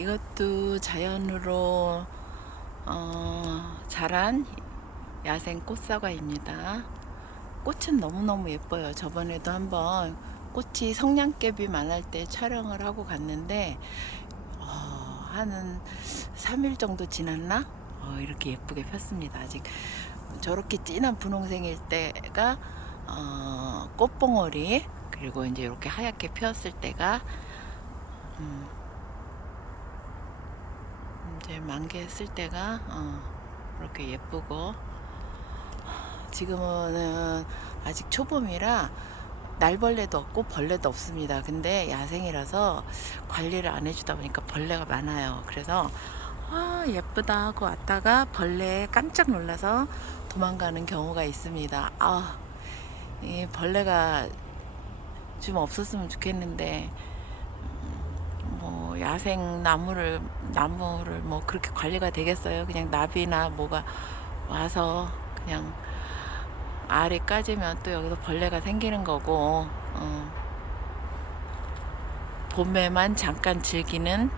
이것도 자연으로 어, 자란 야생 꽃사과입니다. 꽃은 너무너무 예뻐요. 저번에도 한번 꽃이 성냥개비 만날 때 촬영을 하고 갔는데 어, 한 3일 정도 지났나? 어, 이렇게 예쁘게 폈습니다. 아직 저렇게 진한 분홍색일 때가 어, 꽃봉오리 그리고 이제 이렇게 하얗게 피었을 때가 음, 이제 만개했을 때가 어, 이렇게 예쁘고 지금은 아직 초봄이라 날벌레도 없고 벌레도 없습니다. 근데 야생이라서 관리를 안 해주다 보니까 벌레가 많아요. 그래서 아 예쁘다 하고 왔다가 벌레에 깜짝 놀라서 도망가는 경우가 있습니다. 아, 이 벌레가 좀 없었으면 좋겠는데 야생 나무를 나무를 뭐 그렇게 관리가 되겠어요? 그냥 나비나 뭐가 와서 그냥 알이 까지면 또 여기서 벌레가 생기는 거고 어. 봄에만 잠깐 즐기는